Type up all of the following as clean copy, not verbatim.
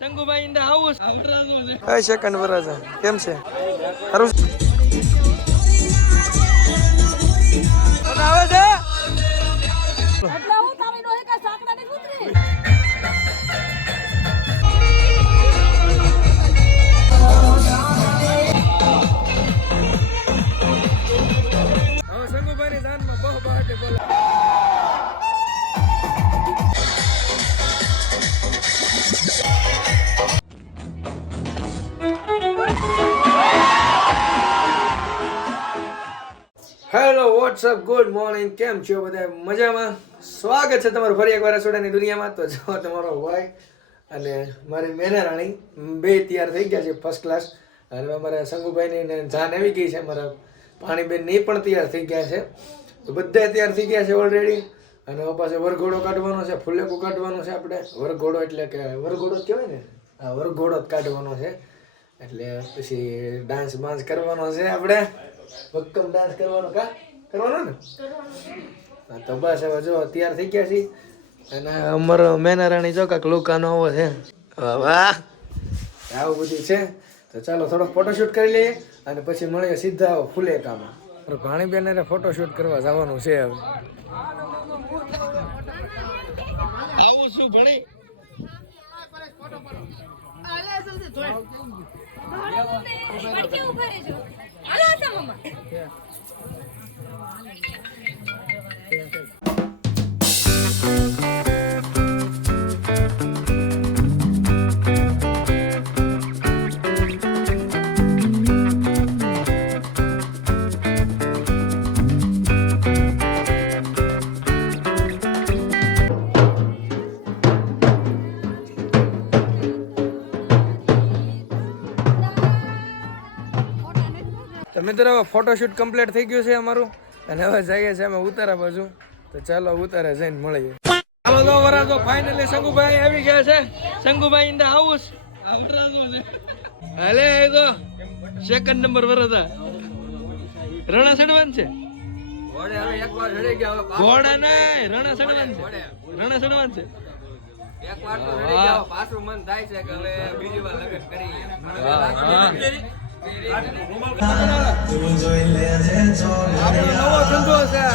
શંકુભાઈ in the house. કઈ second વરાજા કેમ છે? સારું આવે છે. શંકુભાઈની જાનમાં બહુ બહાટે બોલા. હેલો વોટ્સઅપ ગુડ મોર્નિંગ, કેમ છો બધા? મજામાં? સ્વાગત છે તમારું ફરી એકવાર રસોડાની દુનિયામાં. તો જો તમારો ભાઈ અને મારી મેના રાણી બે તૈયાર થઈ ગયા છે ફર્સ્ટ ક્લાસ. અને અમારા શંકુભાઈની જાન આવી ગઈ છે, મારા ભાણીબેન ની પણ તૈયાર થઈ ગયા છે. તો બધા તૈયાર થઈ ગયા છે ઓલરેડી. અને પાસે વરઘોડો કાઢવાનો છે, ફુલેકું કાઢવાનું છે. આપણે વરઘોડો એટલે કે વરઘોડો જ કહેવાય ને, હા વરઘોડો જ કાઢવાનો છે. એટલે પછી ડાન્સ બાન્સ કરવાનો છે, આપણે ભક્કમ ડાન્સ કરવાનો. કરવાનો ને? હા તો બસ હવે જો તૈયાર થઈ ગયા છીએ. અને અમારો મેના રાણી જો કાંક લુકાનો આવો છે. વાહ, આવું બધું છે. તો ચાલો થોડો ફોટોશૂટ કરી લઈએ અને પછી મળીએ સીધા ફુલેકામાં. ભાણીબેન એને ફોટોશૂટ કરવા જવાનું છે. હવે આવું શું ભણી? તો મિત્રો ફોટોશૂટ કમ્પ્લીટ થઈ ગયું છે અમારું. અને હવે જઈએ છીએ અમે ઉતારા બાજુ. તો ચાલો ઉતારે જઈને મળીએ. ચાલો તો વરાજો ફાઇનલી શંકુભાઈ આવી ગયા છે. શંકુભાઈ ઇન ધ હાઉસ. હાલે તો સેકન્ડ નંબર વરાજા રણા સડવાન છે. ઘોડા નહીં, રણા સડવાન છે. રણા સડવાન છે. એકવાર તો રેડી જાવ, પાછું મન થાય છે કે હવે બીજી વાર લગન કરીએ. નવો ધંધો છે.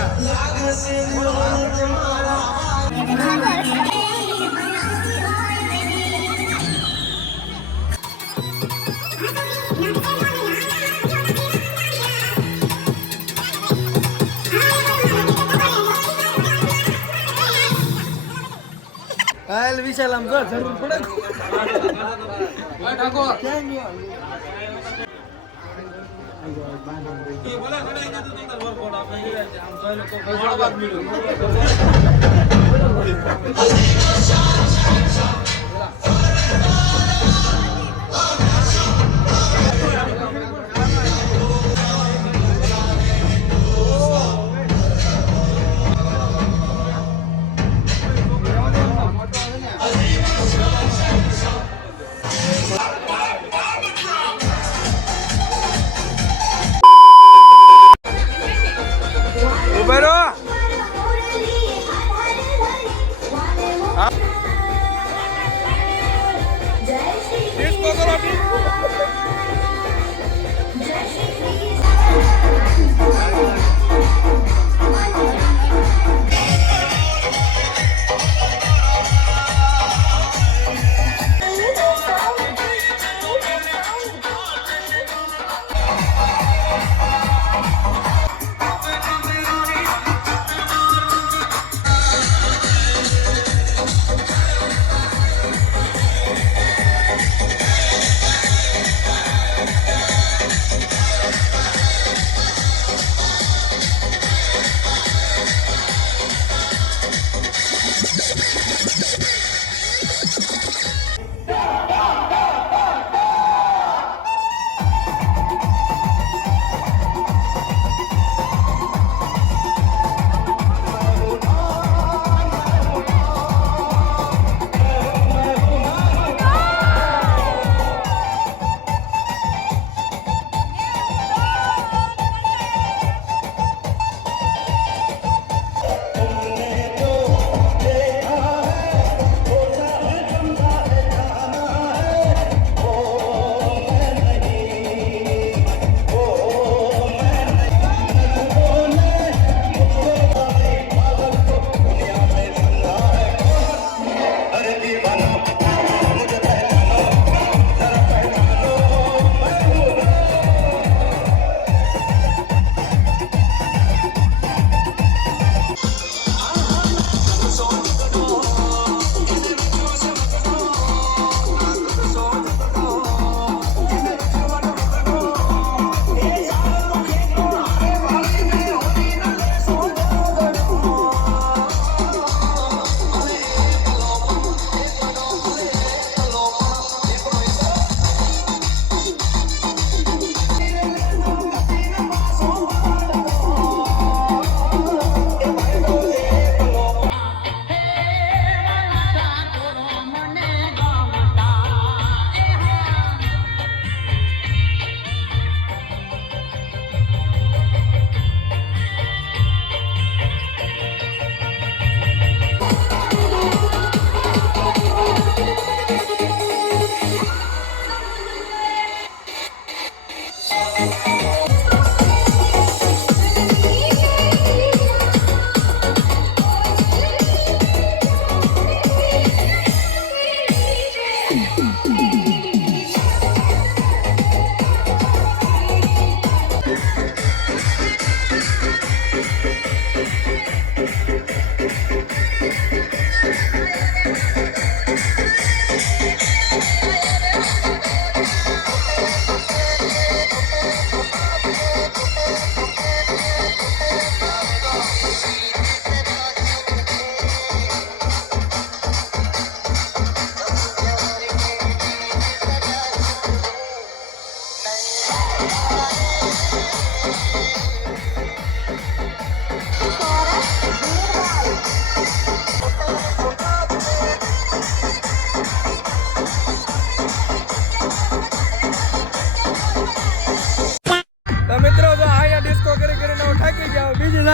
હાલ વિશાલ આમ જો જરૂર પડે.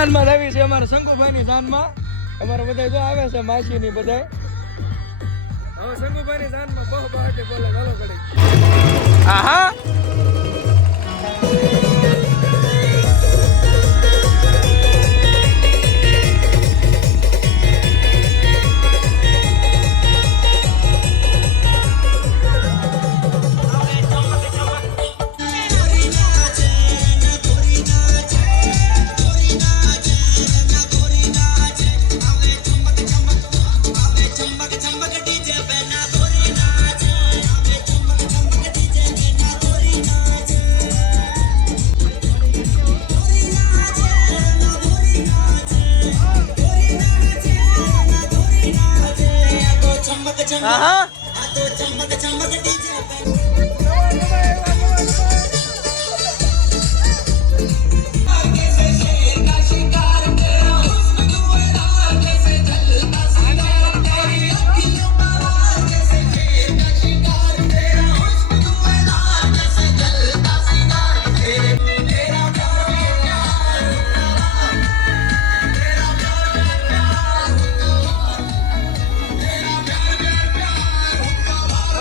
જાનમાં જ આવી છે અમારા શંકુભાઈની જાનમાં. અમારા બધા જો આવે છે માસીની બધા. હવે શંકુભાઈની જાનમાં બહુ બહાટી બોલે ચાલો ઘડી. આહા આહા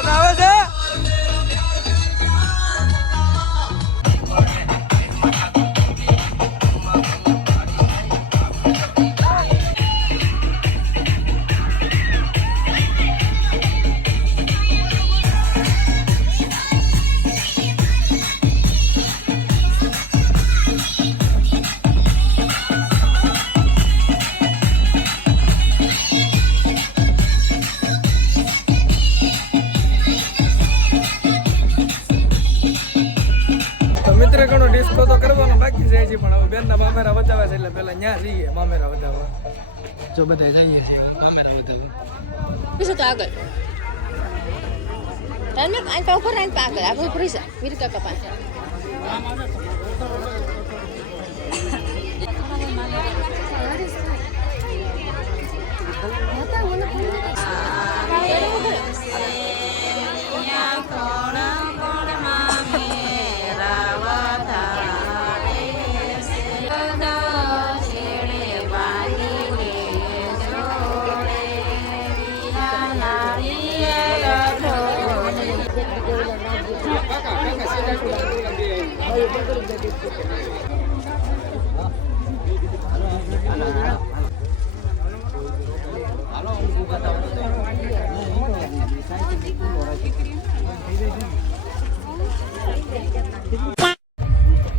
આવે છે. મિત્ર ઘણો ડિસ્કો તો કરવાનો બાકી છે હજી, પણ હવે બેનના મામેરા વધાવે છે એટલે પેલા ન્યા જઈએ મામેરા વધાવવા. જો બધા જઈએ છીએ મામેરા વધાવવા. bisa tuh agak dan mek ang kau keren pak agak aku perisa mirip kakak pak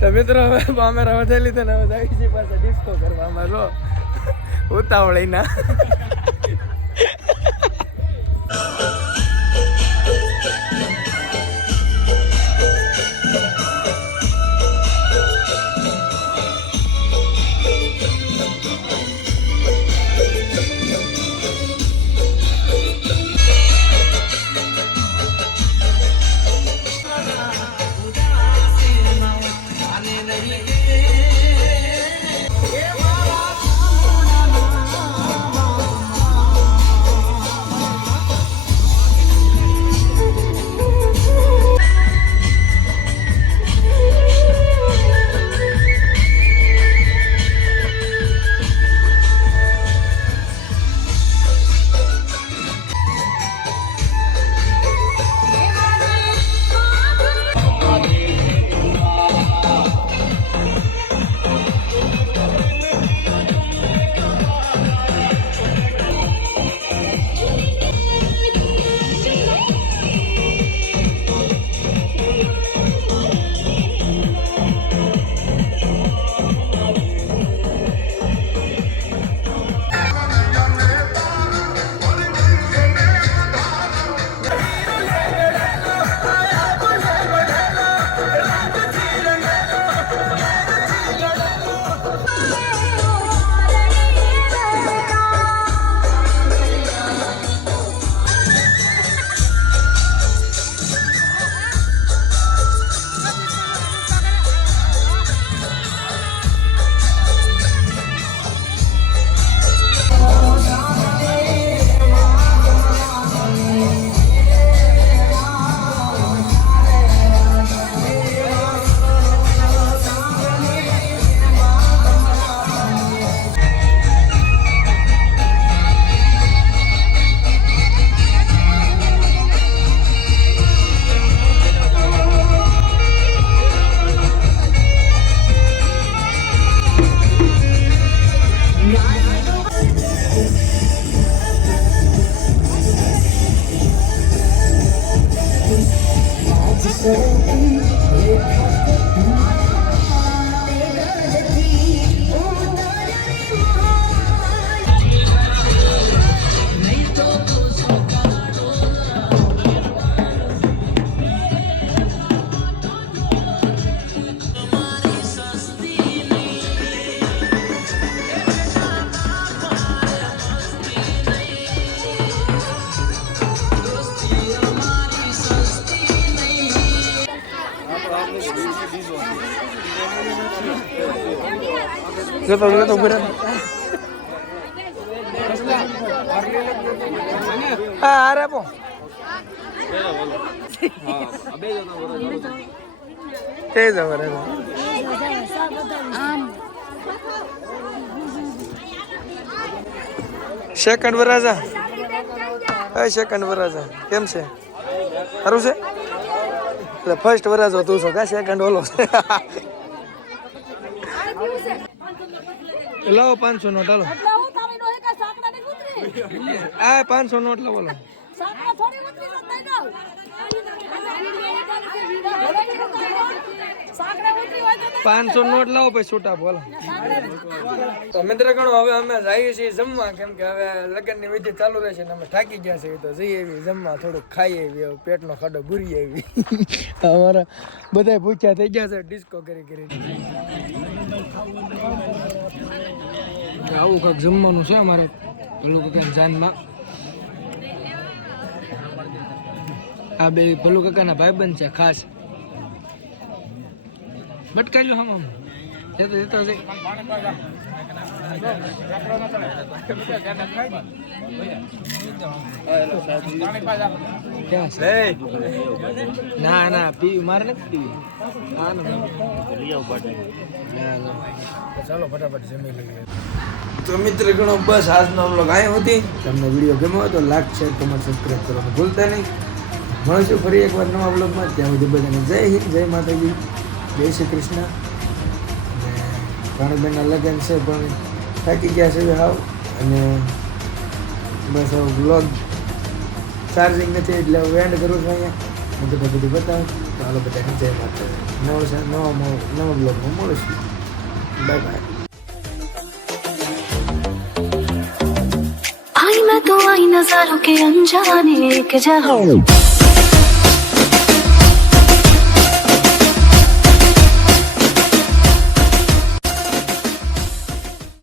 તો મિત્રો હવે મામેરા વધારી લીધા ને હવે આવી છે પાછા ડિસ્કો કરવા. આમાં જો ઉતાવળીના લેતો બરાબર હા અરે આપો તે જ બરાબર સેકન્ડ વરાજા સેકન્ડ વરાજા કેમ છે સારું છે એટલે ફર્સ્ટ વરાજો તું છો કા સેકન્ડ ઓલો લાવો 500 નોટ હાલો આ 500 નોટ લાવો બોલો 500 નોટ લાવો પછી છૂટા બોલો તો મિત્ર ગણો હવે અમે જઈએ છીએ જમવા કેમ કે હવે લગ્નની વિધિ ચાલુ રહેશે ને અમે થાકી ગયા છીએ તો જઈએ એવી જમવા થોડુંક ખાઈએ એવી પેટનો ખાડો ભૂરી એવી અમારા બધા ભૂખ્યા થઈ ગયા છે ડિસ્કો કરી આવું કાંક જમવાનું છે અમારે પેલું કાકા જાનમાં આ બે ભલુ કાકાના ભાઈબંધ છે ખાસ બટકાઈ લો હમ જતો જતો છે ના ના પીવી મારે નથી પીવી ચાલો ફટાફટ જમી લઈએ તો મિત્ર ગણો બસ આજનો વ્લોગ આયો હતી તમને વિડીયો ગમ્યો હોય તો લાઈક શેર કમેન્ટ સબસ્ક્રાઇબ કરવાનું ભૂલતા નહીં મળશું ફરી એકવાર નવા વ્લોગમાં ત્યાં સુધી બધાને જય હિન્દ જય માતાજી જય શ્રી કૃષ્ણ અને ભાણીબેનના લગ્ન છે પણ થાકી ગયા છે હાવ અને બસ હવે વ્લોગ ચાર્જિંગ નથી એટલે હું એન્ડ કરું છું અહીંયા હું બધું બતાવું તો હાલો બધાને જય માતાજી નવા વ્લોગમાં મળીશું બાય બાય आई मैं तो आई नजारों के अनजाने एक जहां